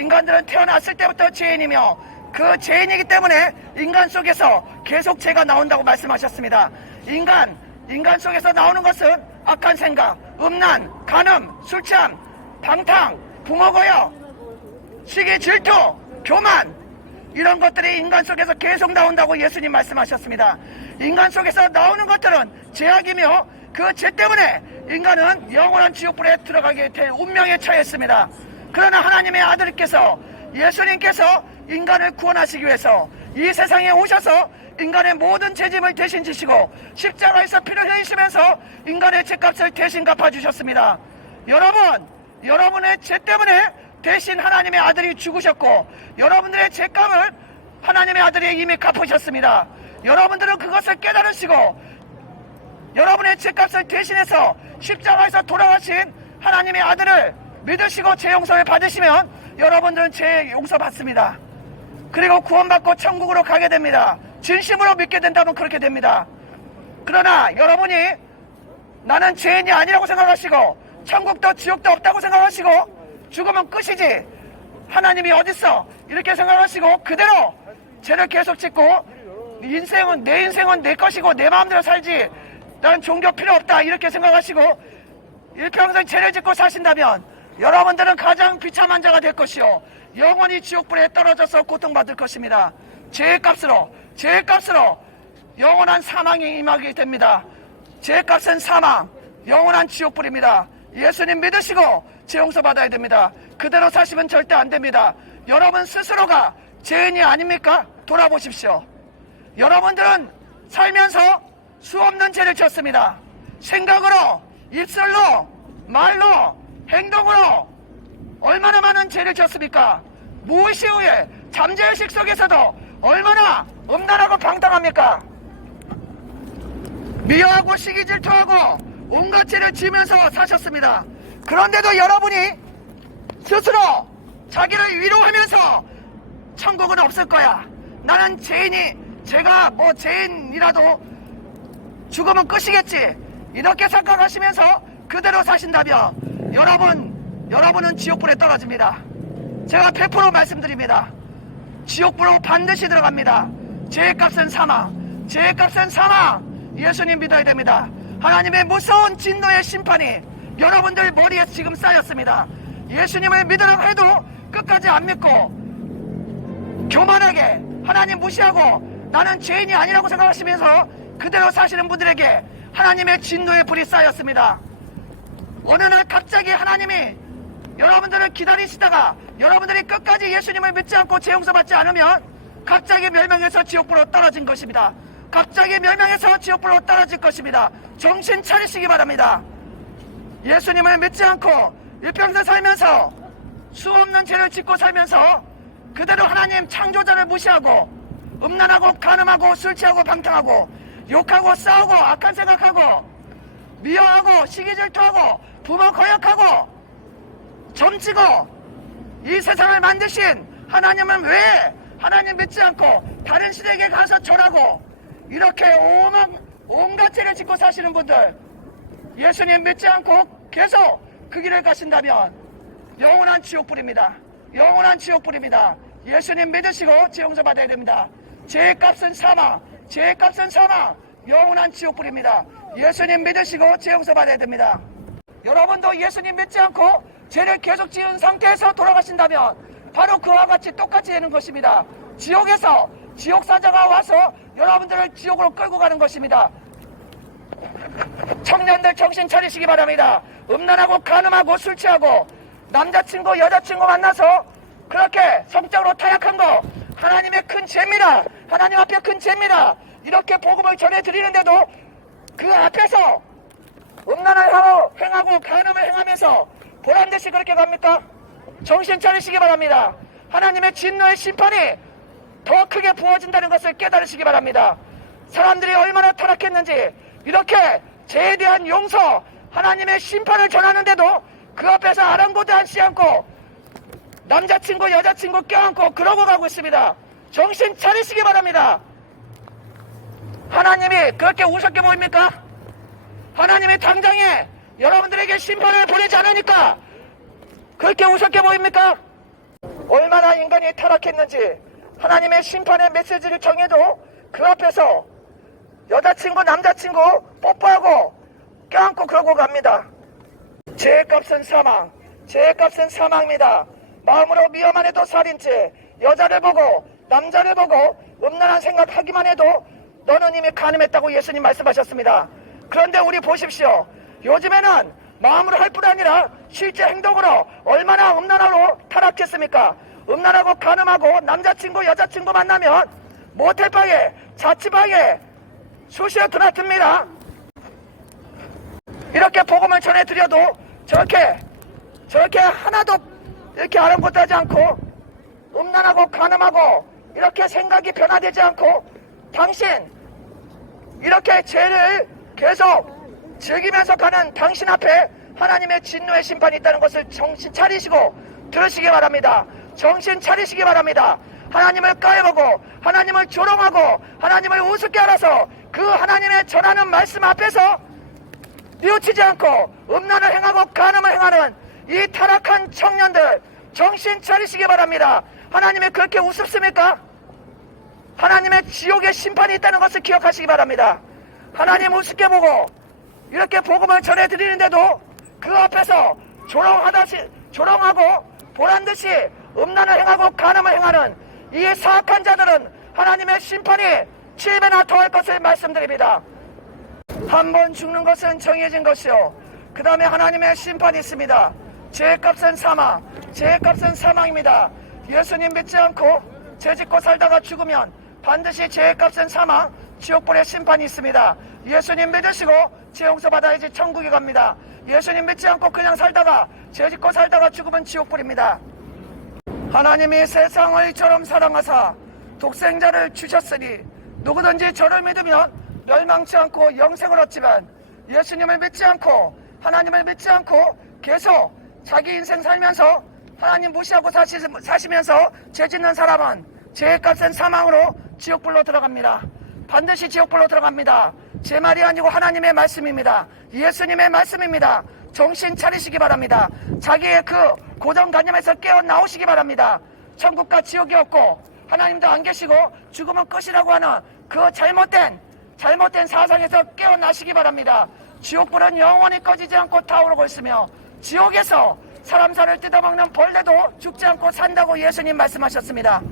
인간들은 태어났을 때부터 죄인이며 그 죄인이기 때문에 인간 속에서 계속 죄가 나온다고 말씀하셨습니다. 인간 속에서 나오는 것은 악한 생각, 음란, 간음, 술 취함, 방탕, 부모고요, 시기, 질투, 교만, 이런 것들이 인간 속에서 계속 나온다고 예수님 말씀하셨습니다. 인간 속에서 나오는 것들은 죄악이며 그 죄 때문에 인간은 영원한 지옥불에 들어가게 될 운명에 처했습니다. 그러나 하나님의 아들께서, 예수님께서 인간을 구원하시기 위해서 이 세상에 오셔서 인간의 모든 죄짐을 대신 지시고 십자가에서 피를 흘리시면서 인간의 죄값을 대신 갚아주셨습니다. 여러분의 죄 때문에 대신 하나님의 아들이 죽으셨고 여러분들의 죄값을 하나님의 아들이 이미 갚으셨습니다. 여러분들은 그것을 깨달으시고 여러분의 죄값을 대신해서 십자가에서 돌아가신 하나님의 아들을 믿으시고 죄 용서를 받으시면 여러분들은 죄 용서받습니다. 그리고 구원받고 천국으로 가게 됩니다. 진심으로 믿게 된다면 그렇게 됩니다. 그러나 여러분이 나는 죄인이 아니라고 생각하시고 천국도 지옥도 없다고 생각하시고 죽으면 끝이지, 하나님이 어딨어 이렇게 생각하시고 그대로 죄를 계속 짓고 내 인생은 내 것이고 내 마음대로 살지, 난 종교 필요 없다 이렇게 생각하시고 일평생 죄를 짓고 사신다면 여러분들은 가장 비참한 자가 될 것이요 영원히 지옥불에 떨어져서 고통받을 것입니다. 죄의 값으로 영원한 사망이 임하게 됩니다. 죄의 값은 사망, 영원한 지옥불입니다. 예수님 믿으시고 죄 용서 받아야 됩니다. 그대로 사시면 절대 안 됩니다. 여러분 스스로가 죄인이 아닙니까? 돌아보십시오. 여러분들은 살면서 수없는 죄를 지었습니다. 생각으로, 입술로, 말로, 행동으로 얼마나 많은 죄를 지었습니까? 무의식 후에 잠재의식 속에서도 얼마나 음란하고 방탕합니까? 미워하고 시기 질투하고 온갖 죄를 지으면서 사셨습니다. 그런데도 여러분이 스스로 자기를 위로하면서 천국은 없을 거야, 나는 제가 죄인이라도 죽으면 끝이겠지 이렇게 생각하시면서 그대로 사신다면 여러분은 지옥불에 떨어집니다. 제가 100% 말씀드립니다. 지옥불로 반드시 들어갑니다. 죄의 값은 사망, 예수님 믿어야 됩니다. 하나님의 무서운 진노의 심판이 여러분들 머리에 지금 쌓였습니다. 예수님을 믿으라고 해도 끝까지 안 믿고 교만하게 하나님 무시하고 나는 죄인이 아니라고 생각하시면서 그대로 사시는 분들에게 하나님의 진노의 불이 쌓였습니다. 어느 날 갑자기 하나님이 여러분들을 기다리시다가 여러분들이 끝까지 예수님을 믿지 않고 죄 용서받지 않으면 갑자기 멸망해서 지옥불로 떨어진 것입니다. 갑자기 멸망해서 지옥불로 떨어질 것입니다. 정신 차리시기 바랍니다. 예수님을 믿지 않고 일평생 살면서 수없는 죄를 짓고 살면서 그대로 하나님 창조자를 무시하고 음란하고 간음하고 술 취하고 방탕하고 욕하고 싸우고 악한 생각하고 미워하고 시기질투하고 부모 거역하고 점치고 이 세상을 만드신 하나님은 왜 하나님 믿지 않고 다른 시대에 가서 절하고 이렇게 온갖 죄를 짓고 사시는 분들, 예수님 믿지 않고 계속 그 길을 가신다면 영원한 지옥불입니다. 영원한 지옥불입니다. 예수님 믿으시고 죄 용서 받아야 됩니다. 죄의 값은 사망, 영원한 지옥불입니다. 예수님 믿으시고 죄 용서 받아야 됩니다. 여러분도 예수님 믿지 않고 죄를 계속 지은 상태에서 돌아가신다면 바로 그와 같이 똑같이 되는 것입니다. 지옥에서 지옥사자가 와서 여러분들을 지옥으로 끌고 가는 것입니다. 청년들 정신 차리시기 바랍니다. 음란하고 간음하고 술 취하고 남자친구 여자친구 만나서 그렇게 성적으로 타락한 거 하나님의 큰 죄입니다. 하나님 앞에 큰 죄입니다. 이렇게 복음을 전해드리는데도 그 앞에서 음란을 행하고 간음을 행하면서 보란듯이 그렇게 갑니까? 정신 차리시기 바랍니다. 하나님의 진노의 심판이 더 크게 부어진다는 것을 깨달으시기 바랍니다. 사람들이 얼마나 타락했는지 이렇게 죄에 대한 용서, 하나님의 심판을 전하는데도 그 앞에서 아랑곳도 앉지 않고 남자친구 여자친구 껴안고 그러고 가고 있습니다. 정신 차리시기 바랍니다. 하나님이 그렇게 우습게 보입니까? 하나님이 당장에 여러분들에게 심판을 보내지 않으니까 그렇게 우습게 보입니까? 얼마나 인간이 타락했는지 하나님의 심판의 메시지를 정해도 그 앞에서 여자친구 남자친구 뽀뽀하고 껴안고 그러고 갑니다. 죄의 값은 사망, 죄의 값은 사망입니다. 마음으로 미워만 해도 살인죄, 여자를 보고 남자를 보고 음란한 생각하기만 해도 너는 이미 간음했다고 예수님 말씀하셨습니다. 그런데 우리 보십시오. 요즘에는 마음으로 할 뿐 아니라 실제 행동으로 얼마나 음란하고 타락했습니까? 음란하고 간음하고 남자친구 여자친구 만나면 모텔방에 자취방에 수시로 드나듭니다. 이렇게 복음을 전해드려도 저렇게 하나도 이렇게 아랑곳하지 않고 음란하고 간음하고 이렇게 생각이 변화되지 않고 당신 이렇게 죄를 계속 즐기면서 가는 당신 앞에 하나님의 진노의 심판이 있다는 것을 정신 차리시고 들으시기 바랍니다. 정신 차리시기 바랍니다. 하나님을 까여보고 하나님을 조롱하고 하나님을 우습게 알아서 그 하나님의 전하는 말씀 앞에서 뉘우치지 않고 음란을 행하고 간음을 행하는 이 타락한 청년들 정신 차리시기 바랍니다. 하나님이 그렇게 우습습니까? 하나님의 지옥의 심판이 있다는 것을 기억하시기 바랍니다. 하나님 우습게 보고 이렇게 복음을 전해드리는데도 그 앞에서 조롱하고 보란듯이 음란을 행하고 간음을 행하는 이 사악한 자들은 하나님의 심판이 7배나 더할 것을 말씀드립니다. 한 번 죽는 것은 정해진 것이요 그 다음에 하나님의 심판이 있습니다. 죄값은 사망, 죄값은 사망입니다. 예수님 믿지 않고 죄 짓고 살다가 죽으면 반드시 죄값은 사망, 지옥불의 심판이 있습니다. 예수님 믿으시고 죄 용서받아야지 천국에 갑니다. 예수님 믿지 않고 그냥 살다가 죄 짓고 살다가 죽으면 지옥불입니다. 하나님이 세상을 이처럼 사랑하사 독생자를 주셨으니 누구든지 저를 믿으면 멸망치 않고 영생을 얻지만 예수님을 믿지 않고 하나님을 믿지 않고 계속 자기 인생 살면서 하나님 무시하고 사시면서 죄 짓는 사람은 죄의 값은 사망으로 지옥불로 들어갑니다. 반드시 지옥불로 들어갑니다. 제 말이 아니고 하나님의 말씀입니다. 예수님의 말씀입니다. 정신 차리시기 바랍니다. 자기의 그 고정관념에서 깨어나오시기 바랍니다. 천국과 지옥이 없고 하나님도 안 계시고 죽으면 끝이라고 하는 그 잘못된 사상에서 깨어나시기 바랍니다. 지옥불은 영원히 꺼지지 않고 타오르고 있으며 지옥에서 사람 살을 뜯어먹는 벌레도 죽지 않고 산다고 예수님 말씀하셨습니다.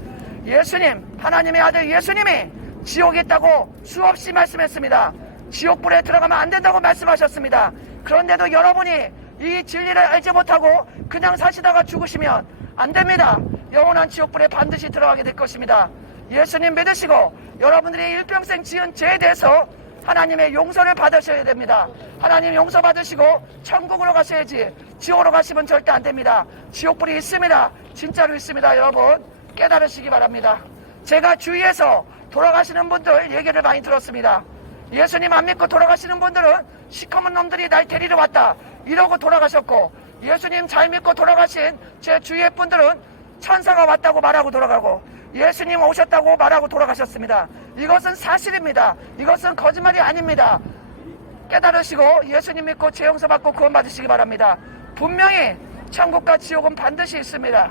예수님, 하나님의 아들 예수님이 지옥에 있다고 수없이 말씀했습니다. 지옥불에 들어가면 안 된다고 말씀하셨습니다. 그런데도 여러분이 이 진리를 알지 못하고 그냥 사시다가 죽으시면 안 됩니다. 영원한 지옥불에 반드시 들어가게 될 것입니다. 예수님 믿으시고 여러분들이 일평생 지은 죄에 대해서 하나님의 용서를 받으셔야 됩니다. 하나님 용서 받으시고 천국으로 가셔야지 지옥으로 가시면 절대 안 됩니다. 지옥불이 있습니다. 진짜로 있습니다. 여러분 깨달으시기 바랍니다. 제가 주위에서 돌아가시는 분들 얘기를 많이 들었습니다. 예수님 안 믿고 돌아가시는 분들은 시커먼 놈들이 날 데리러 왔다 이러고 돌아가셨고, 예수님 잘 믿고 돌아가신 제 주위의 분들은 천사가 왔다고 말하고 돌아가고 예수님 오셨다고 말하고 돌아가셨습니다. 이것은 사실입니다. 이것은 거짓말이 아닙니다. 깨달으시고 예수님 믿고 죄 용서받고 구원받으시기 바랍니다. 분명히 천국과 지옥은 반드시 있습니다.